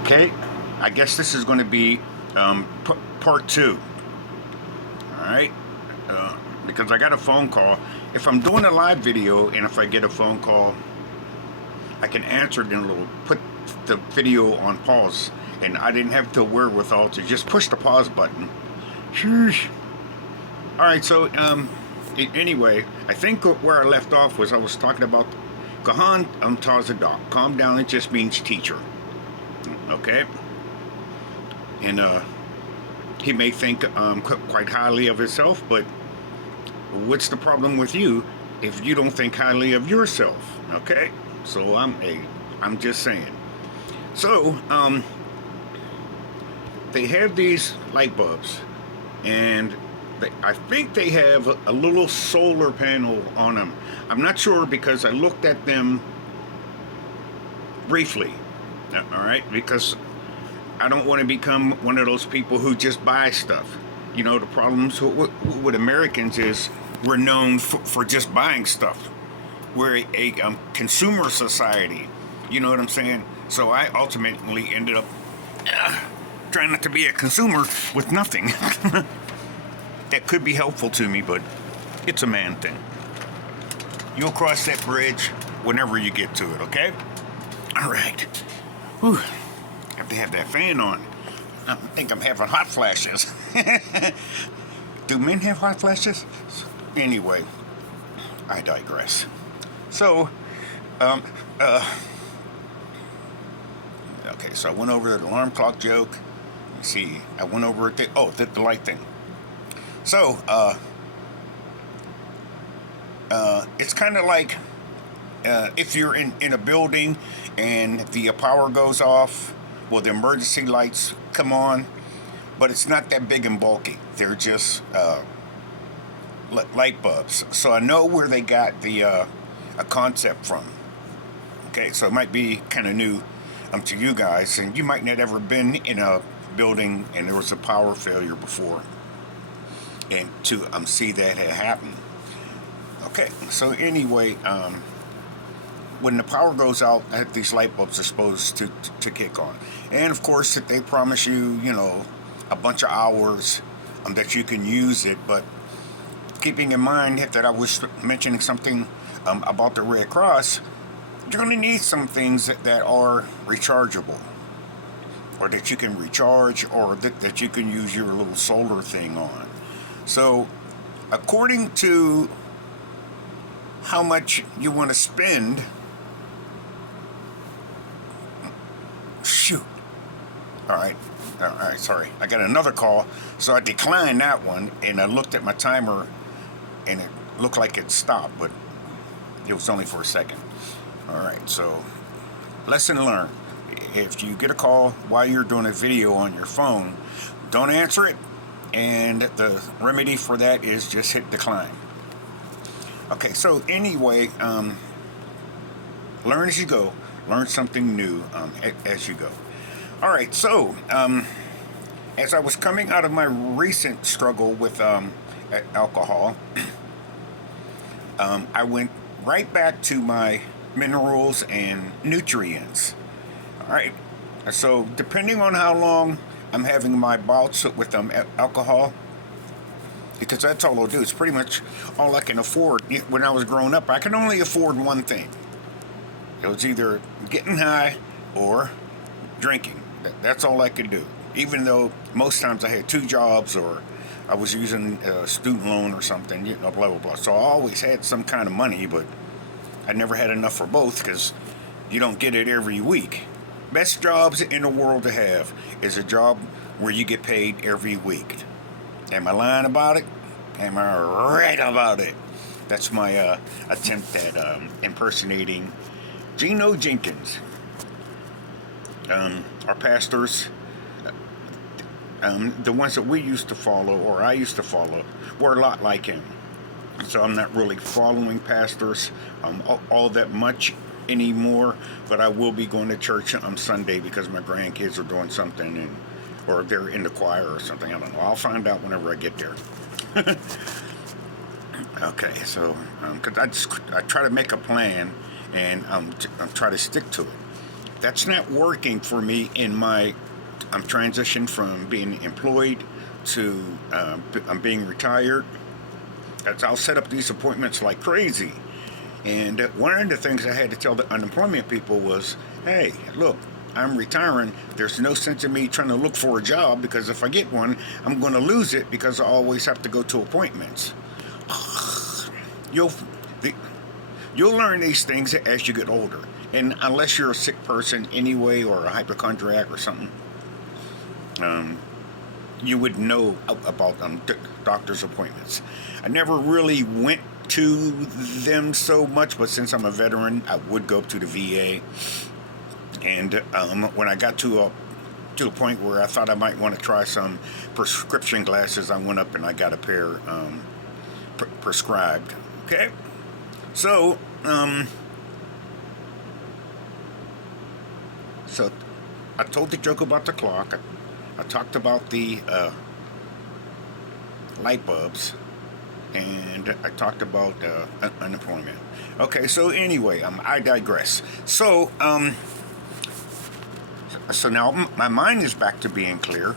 Okay, I guess this is going to be part two. All right, because I got a phone call. If I'm doing a live video and if I get a phone call, I can answer it and it'll put the video on pause, and I didn't have the wherewithal to just push the pause button. Sheesh. All right, so anyway, I think where I left off was I was talking about Kahan Tazadak. Calm down, it just means teacher. Okay? And he may think quite highly of himself, but what's the problem with you if you don't think highly of yourself? Okay? So I'm just saying. So, they have these light bulbs, and I think they have a little solar panel on them. I'm not sure because I looked at them briefly. All right, because I don't want to become one of those people who just buy stuff. You know, the problems with Americans is we're known for just buying stuff. We're a consumer society. You know what I'm saying? So I ultimately ended up trying not to be a consumer with nothing. That could be helpful to me, but it's a man thing. You'll cross that bridge whenever you get to it, okay? All right. Whew. Have to have that fan on. I think I'm having hot flashes. Do men have hot flashes? Anyway, I digress. So, okay, so I went over the alarm clock joke. Let's see, I went over the light thing. So, it's kind of like if you're in a building and the power goes off, well, the emergency lights come on, but it's not that big and bulky. They're just light bulbs. So I know where they got the a concept from. Okay, so it might be kind of new to you guys, and you might not ever been in a building and there was a power failure before, and to see that had happened. Okay, so anyway, when the power goes out, these light bulbs are supposed to kick on, and of course they promise you, you know, a bunch of hours that you can use it. But keeping in mind that I was mentioning something about the Red Cross, you're going to need some things that are rechargeable, or that you can recharge, or that you can use your little solar thing on. So, according to how much you want to spend, shoot. All right, sorry. I got another call, so I declined that one, and I looked at my timer, and it looked like it stopped, but it was only for a second. All right, so lesson learned. If you get a call while you're doing a video on your phone, don't answer it, and the remedy for that is just hit decline. Okay, so anyway, learn as you go. Learn something new as you go. All right, so as I was coming out of my recent struggle with alcohol, I went right back to my minerals and nutrients. All right, so depending on how long I'm having my bouts with alcohol, because that's all I'll do. It's pretty much all I can afford. When I was growing up, I could only afford one thing. It was either getting high or drinking. That's all I could do. Even though most times I had two jobs, or I was using a student loan or something, you know, blah, blah, blah. So I always had some kind of money, but I never had enough for both, because you don't get it every week. Best jobs in the world to have is a job where you get paid every week. Am I lying about it? Am I right about it? That's my attempt at impersonating Geno Jenkins. Our pastors, the ones that we used to follow, or I used to follow, were a lot like him. So I'm not really following pastors all that much anymore, but I will be going to church on Sunday because my grandkids are doing something, or they're in the choir or something. I don't know. I'll find out whenever I get there. Okay, so because I try to make a plan, and I'm try to stick to it. that's not working for me in my. I'm transitioned from being employed to I'm being retired. I'll set up these appointments like crazy. And one of the things I had to tell the unemployment people was, hey, look, I'm retiring. There's no sense in me trying to look for a job because if I get one, I'm going to lose it because I always have to go to appointments. You'll, the, you'll learn these things as you get older. And unless you're a sick person anyway or a hypochondriac or something, you would know about doctor's appointments. I never really went to them so much, but since I'm a veteran, I would go to the VA. And when I got to a point where I thought I might want to try some prescription glasses, I went up and I got a pair prescribed. Okay, so so I told the joke about the clock. I talked about the light bulbs, and I talked about unemployment. Okay, so anyway, I digress. So now my mind is back to being clear,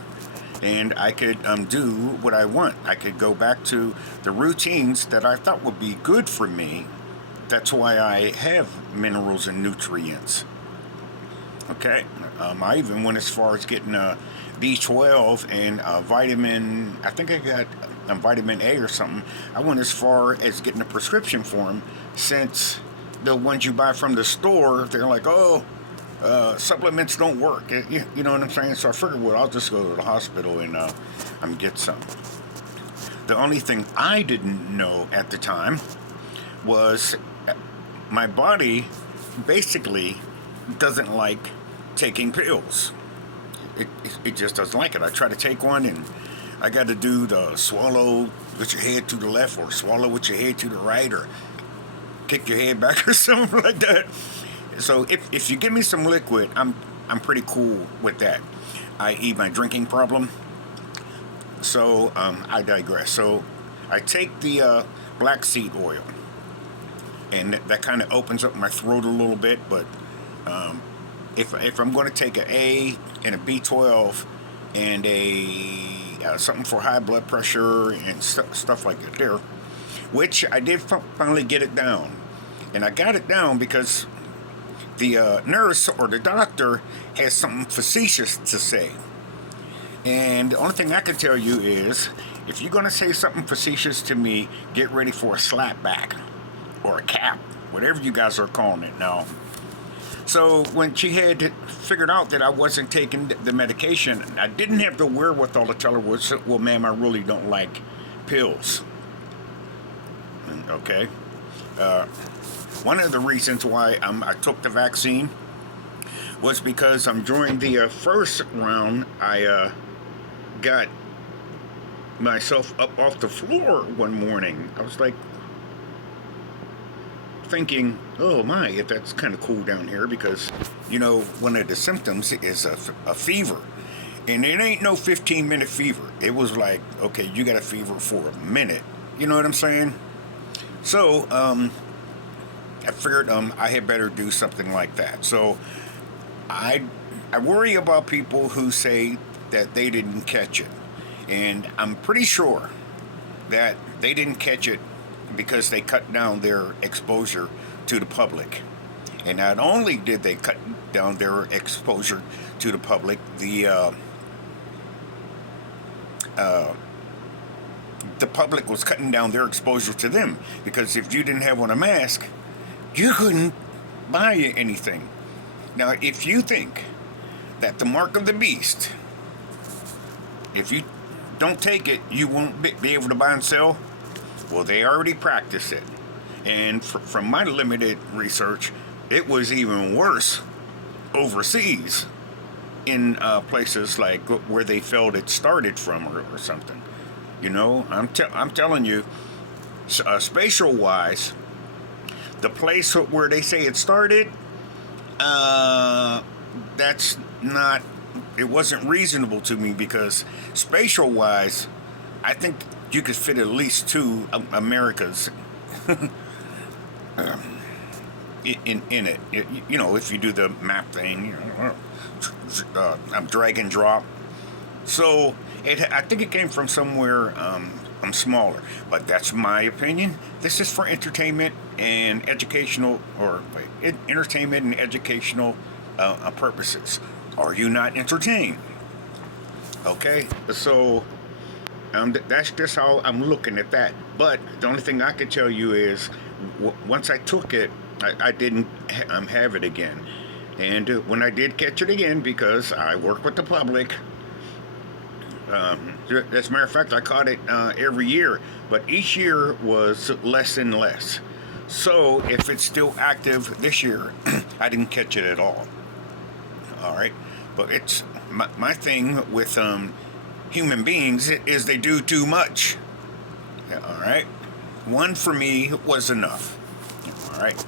and I could do what I want. I could go back to the routines that I thought would be good for me. That's why I have minerals and nutrients. Okay, I even went as far as getting B12 and vitamin. I think I got vitamin A or something. I went as far as getting a prescription for them, since the ones you buy from the store, they're like, oh, supplements don't work. You know what I'm saying? So I figured, well, I'll just go to the hospital and get some. The only thing I didn't know at the time was my body basically doesn't like taking pills. It just doesn't like it. I try to take one and I got to do the swallow with your head to the left or swallow with your head to the right or kick your head back or something like that. So if you give me some liquid, I'm pretty cool with that, i.e. my drinking problem. So I digress. So I take the black seed oil, and that kind of opens up my throat a little bit. But if I'm going to take an A and a B12 and a something for high blood pressure and stuff like that there, which I did finally get it down, and I got it down because the nurse or the doctor has something facetious to say. And the only thing I can tell you is, if you're going to say something facetious to me, get ready for a slap back or a cap, whatever you guys are calling it now. So when she had figured out that I wasn't taking the medication, I didn't have the wherewithal to tell her, well, ma'am, I really don't like pills. Okay. One of the reasons why I took the vaccine was because during the first round, I got myself up off the floor one morning. I was like thinking, oh my, if that's kind of cool down here, because one of the symptoms is a fever, and it ain't no 15-minute fever. It was like, okay, you got a fever for a minute. You know what I'm saying? So I figured I had better do something like that. So I worry about people who say that they didn't catch it, and I'm pretty sure that they didn't catch it because they cut down their exposure to the public. And not only did they cut down their exposure to the public, the public was cutting down their exposure to them, because if you didn't have on a mask, you couldn't buy anything. Now, if you think that the mark of the beast, if you don't take it, you won't be able to buy and sell, well, they already practiced it. And from my limited research, it was even worse overseas, in places like where they felt it started from or something. I'm telling you, spatial-wise, the place where they say it started, that's not, it wasn't reasonable to me, because spatial-wise, I think you could fit at least two Americas in it. You know, if you do the map thing, I'm drag and drop. So I think it came from somewhere smaller, but that's my opinion. This is for entertainment and educational, or entertainment and educational purposes. Are you not entertained? Okay, so that's just how I'm looking at that. But the only thing I can tell you is, once I took it, I didn't have it again. And when I did catch it again, because I work with the public, as a matter of fact, I caught it every year, but each year was less and less. So if it's still active this year, I didn't catch it at all. All right, but it's my thing with human beings is they do too much. Yeah, all right, one for me was enough. All right,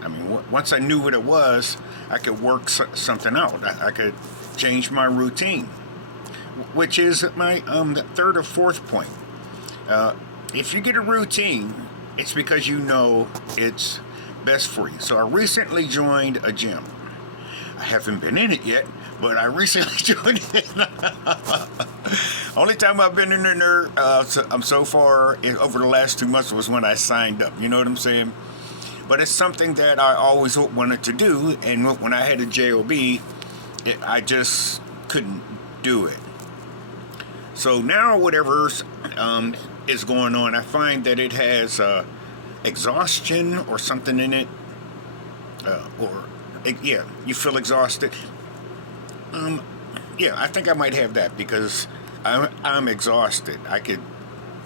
I mean, once I knew what it was, I could work something out. I could change my routine, which is my third or fourth point. If you get a routine, it's because you know it's best for you. So I recently joined a gym. I haven't been in it yet, but I recently joined it. Only time I've been in there so far over the last 2 months was when I signed up. You know what I'm saying? But it's something that I always wanted to do, and when I had a job, I just couldn't do it. So now whatever is going on, I find that it has exhaustion or something in it, you feel exhausted. I think I might have that because I'm exhausted. I could,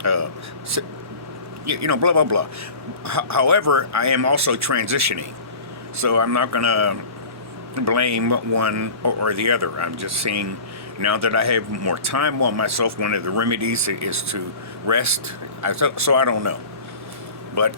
blah blah blah. However, I am also transitioning, so I'm not gonna blame one or the other. I'm just saying, now that I have more time on myself, one of the remedies is to rest. So I don't know. But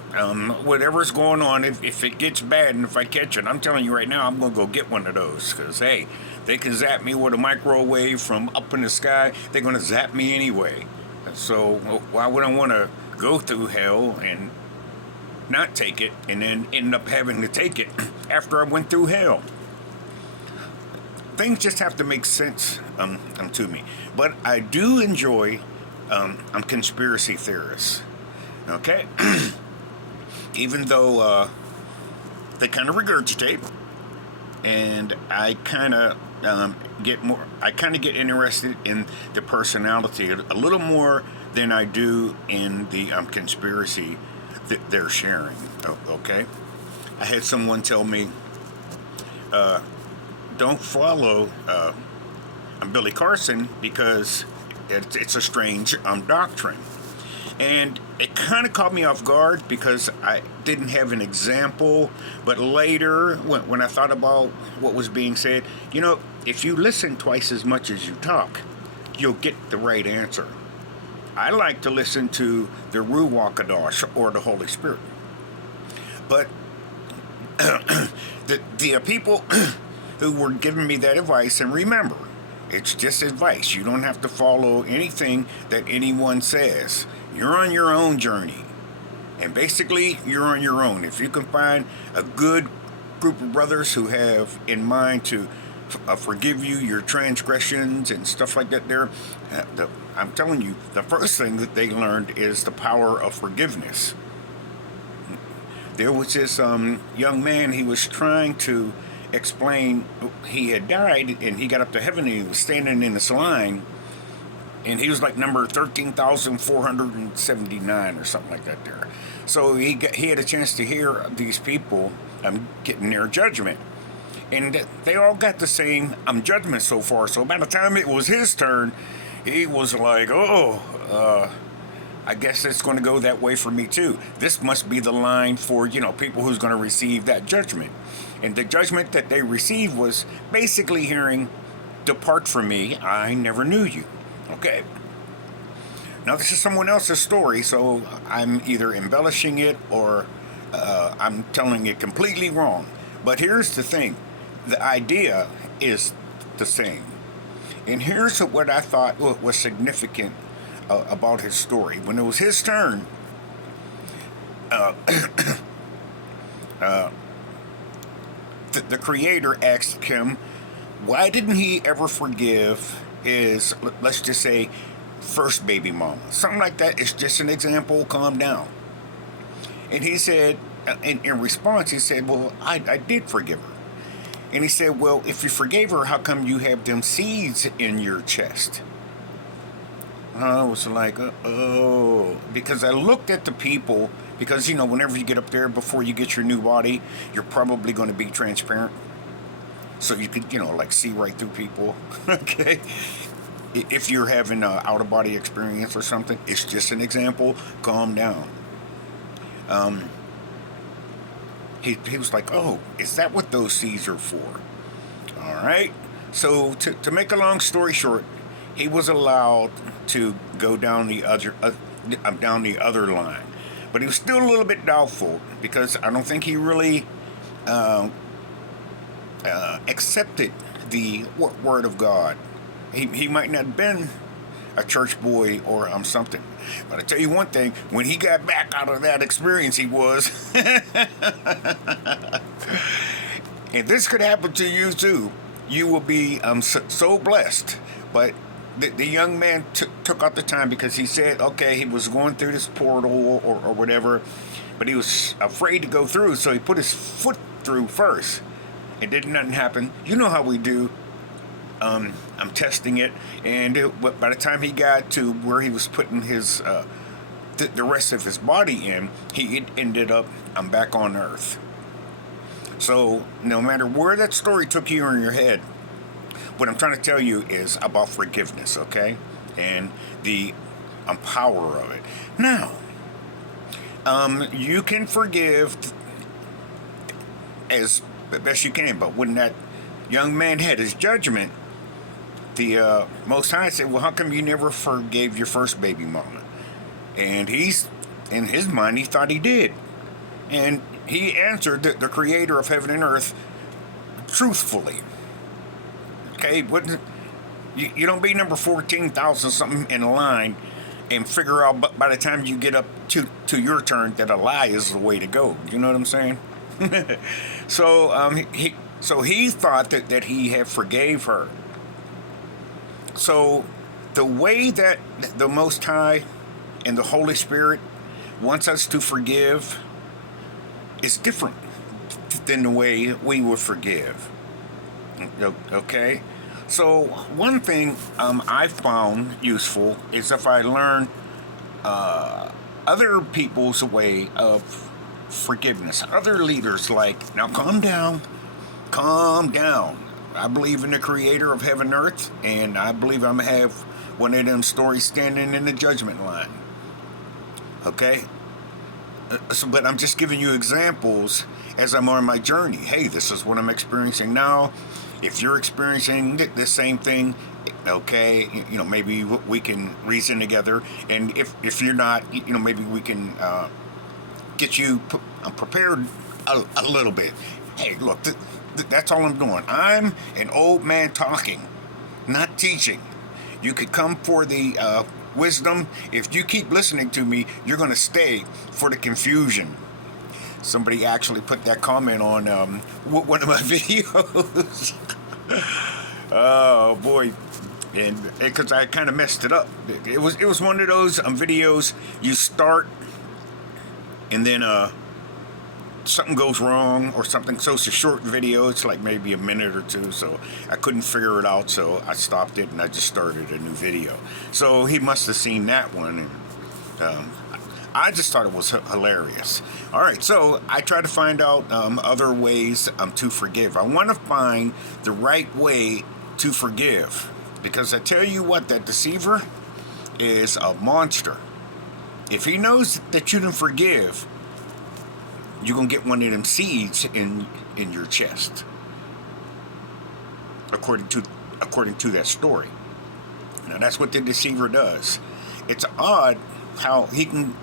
whatever's going on, if it gets bad and if I catch it, I'm telling you right now, I'm going to go get one of those. Because, hey, they can zap me with a microwave from up in the sky. They're going to zap me anyway. So why would I want to go through hell and not take it and then end up having to take it after I went through hell? Things just have to make sense to me. But I do enjoy conspiracy theorists. Okay? Even though they kind of regurgitate, and I kind of get interested in the personality a little more than I do in the conspiracy that they're sharing. Okay? I had someone tell me, don't follow Billy Carson because it's a strange doctrine. And it kind of caught me off guard because I didn't have an example. But later, when I thought about what was being said, if you listen twice as much as you talk, you'll get the right answer. I like to listen to the Ruach Kadosh, or the Holy Spirit. But the people who were giving me that advice, and remember, it's just advice. You don't have to follow anything that anyone says. You're on your own journey. And basically, you're on your own. If you can find a good group of brothers who have in mind to forgive you your transgressions and stuff like that there, I'm telling you, the first thing that they learned is the power of forgiveness. There was this young man, he was trying to explain he had died, and he got up to heaven, and he was standing in this line, and he was like number 13,479 or something like that there. So he had a chance to hear these people getting their judgment, and they all got the same judgment so far. So by the time it was his turn, he was like, I guess it's going to go that way for me too. This must be the line for people who's going to receive that judgment. And the judgment that they received was basically hearing, "Depart from me, I never knew you." Okay. Now this is someone else's story, so I'm either embellishing it or I'm telling it completely wrong. But here's the thing. The idea is the same. And here's what I thought was significant about his story. When it was his turn, the Creator asked him, why didn't he ever forgive his, let's just say, first baby mama? Something like that. It's just an example. Calm down. And he said, in response, he said, well, I did forgive her. And he said, well, if you forgave her, how come you have them seeds in your chest? I was like, oh, because I looked at the people, because, whenever you get up there before you get your new body, you're probably going to be transparent. So you could, like see right through people, okay? If you're having an out-of-body experience or something, it's just an example. Calm down. He was like, oh, is that what those seeds are for? All right. So to make a long story short, he was allowed to go down the other line, but he was still a little bit doubtful because I don't think he really accepted the word of God. He might not have been a church boy or something, but I tell you one thing: when he got back out of that experience, he was. And this could happen to you too. You will be so blessed, but the young man took out the time because he said, okay, he was going through this portal or whatever, but he was afraid to go through, so he put his foot through first. It did nothing happen. You know how we do. I'm testing it, and by the time he got to where he was putting his the rest of his body in, he ended up back on Earth. So no matter where that story took you in your head, what I'm trying to tell you is about forgiveness, okay? And the power of it. Now, you can forgive as best you can, but when that young man had his judgment, the Most High said, well, how come you never forgave your first baby mama? And in his mind, he thought he did. And he answered the Creator of heaven and earth truthfully. Okay, you don't be number 14,000 something in line and figure out by the time you get up to your turn that a lie is the way to go. You know what I'm saying? So he thought that he had forgave her. So the way that the Most High and the Holy Spirit wants us to forgive is different than the way we would forgive. Okay? So one thing I found useful is if I learn other people's way of forgiveness, other leaders, like, now calm down. I believe in the Creator of heaven and earth, and I believe I'm going to have one of them stories standing in the judgment line. Okay? But I'm just giving you examples as I'm on my journey. Hey, this is what I'm experiencing now. If you're experiencing the same thing, okay, maybe we can reason together. And if you're not, maybe we can get you prepared a little bit. Hey, look, that's all I'm doing. I'm an old man talking, not teaching. You could come for the wisdom. If you keep listening to me, you're going to stay for the confusion. Somebody actually put that comment on one of my videos. Oh boy, and because I kind of messed it up. It was one of those videos you start and then something goes wrong or something. So it's a short video. It's like maybe a minute or two. So I couldn't figure it out. So I stopped it and I just started a new video. So he must have seen that one. And I just thought it was hilarious. All right. So I try to find out other ways to forgive. I want to find the right way to forgive. Because I tell you what, that deceiver is a monster. If he knows that you didn't forgive, you're going to get one of them seeds in your chest, according to that story. Now, that's what the deceiver does. It's odd how he can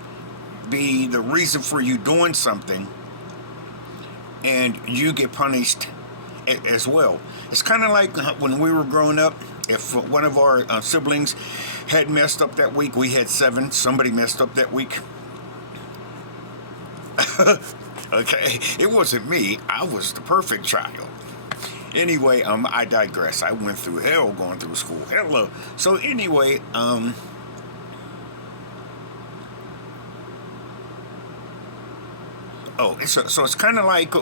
be the reason for you doing something and you get punished as well. It's kind of like when we were growing up. If one of our siblings had messed up that week, we had 7. Somebody messed up that week. Okay, it wasn't me. I was the perfect child. Anyway, I digress. I went through hell going through school. Hello. So anyway, so it's kind of like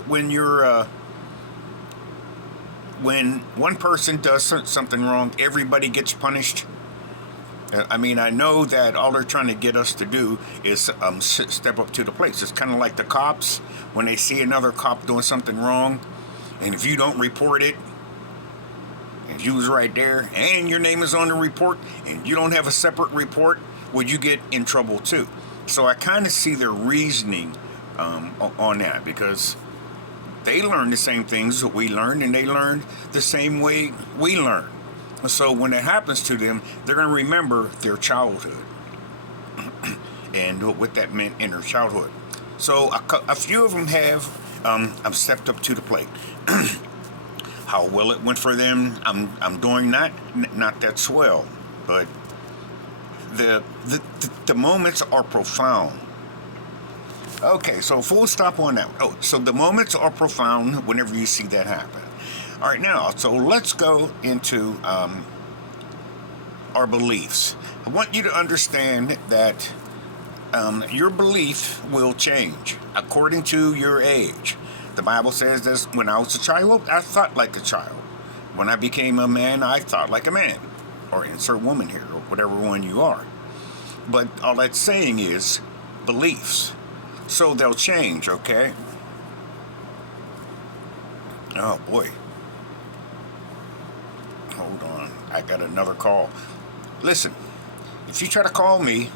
when one person does something wrong, everybody gets punished. I mean, I know that all they're trying to get us to do is step up to the plate. It's kind of like the cops when they see another cop doing something wrong, and if you don't report it, if you was right there and your name is on the report and you don't have a separate report, well, you get in trouble too. So I kind of see their reasoning on that, because they learn the same things that we learned, and they learned the same way we learned. So when it happens to them, they're going to remember their childhood and what that meant in their childhood. So a few of them have stepped up to the plate. How well it went for them, I'm doing not that swell, but the moments are profound. Okay, so full stop on that. Oh, so the moments are profound whenever you see that happen. All right, now, so let's go into our beliefs. I want you to understand that your belief will change according to your age. The Bible says that when I was a child, I thought like a child. When I became a man, I thought like a man. Or insert woman here, or whatever one you are. But all that's saying is beliefs. So they'll change, okay? Oh boy. Hold on. I got another call. Listen, if you try to call me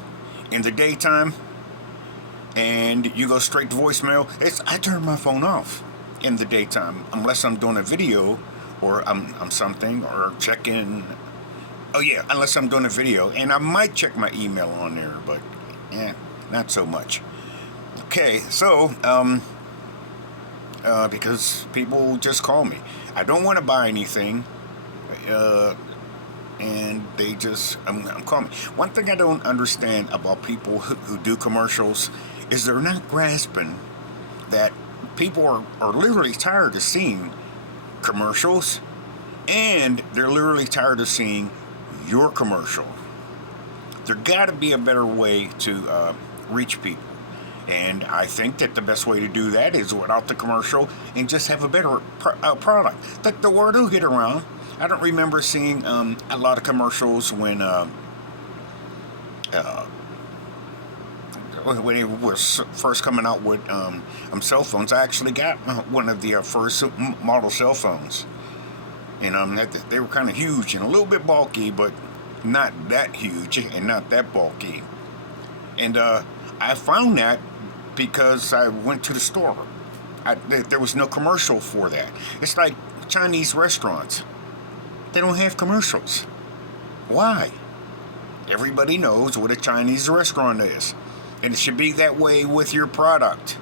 in the daytime and you go straight to voicemail, I turn my phone off in the daytime unless I'm doing a video or I'm something or checking. Oh yeah, unless I'm doing a video, and I might check my email on there, but not so much. Okay, so because people just call me. I don't want to buy anything, and they just I'm calling me. One thing I don't understand about people who do commercials is they're not grasping that people are literally tired of seeing commercials, and they're literally tired of seeing your commercial. There got to be a better way to reach people. And I think that the best way to do that is without the commercial and just have a better product. That the word will get around. I don't remember seeing a lot of commercials when it was first coming out with cell phones. I actually got one of the first model cell phones. And they were kind of huge and a little bit bulky, but not that huge and not that bulky. And I found that because I went to the store. There was no commercial for that. It's like Chinese restaurants. They don't have commercials. Why? Everybody knows what a Chinese restaurant is. And it should be that way with your product.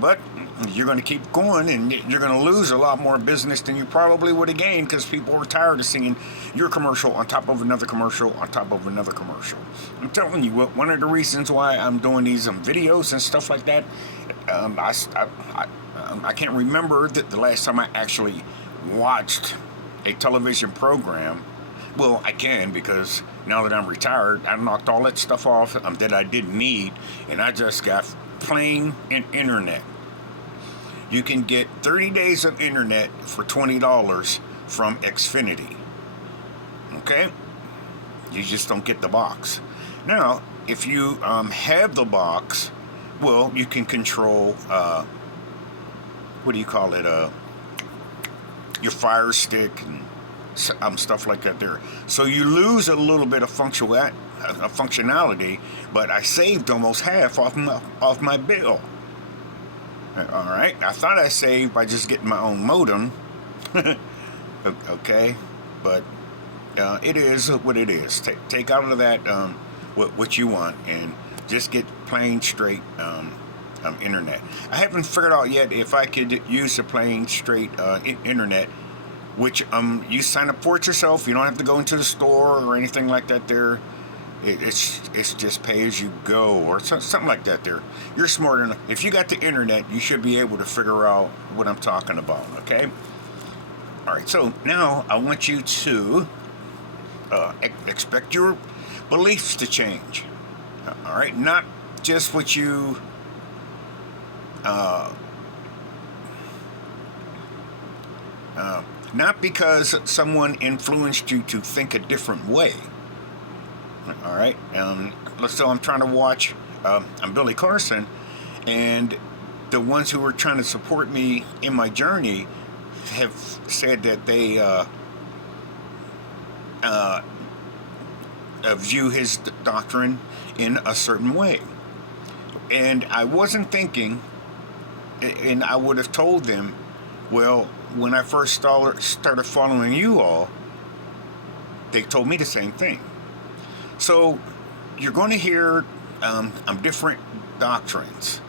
But you're going to keep going, and you're going to lose a lot more business than you probably would have gained, because people are tired of seeing your commercial on top of another commercial on top of another commercial. I'm telling you, one of the reasons why I'm doing these videos and stuff like that, I can't remember the last time I actually watched a television program. Well, I can, because now that I'm retired, I knocked all that stuff off that I didn't need, and I just got plain internet. You can get 30 days of internet for $20 from Xfinity. Okay? You just don't get the box. Now, if you have the box, well, you can control, what do you call it, your Fire Stick and stuff like that there. So you lose a little bit of functionality, but I saved almost half off my bill. All right, I thought I saved by just getting my own modem. Okay, but it is what it is. Take out of that what you want and just get plain straight internet. I haven't figured out yet if I could use the plain straight internet, which you sign up for it yourself. You don't have to go into the store or anything like that there. It's just pay as you go or something like that. There, you're smart enough. If you got the internet, you should be able to figure out what I'm talking about. Okay. All right. So now I want you to expect your beliefs to change. All right. Not just what you not because someone influenced you to think a different way. All right. So I'm trying to watch. I'm Billy Carson, and the ones who were trying to support me in my journey have said that they view his doctrine in a certain way. And I wasn't thinking, and I would have told them, well, when I first started following you all, they told me the same thing. So you're going to hear different doctrines.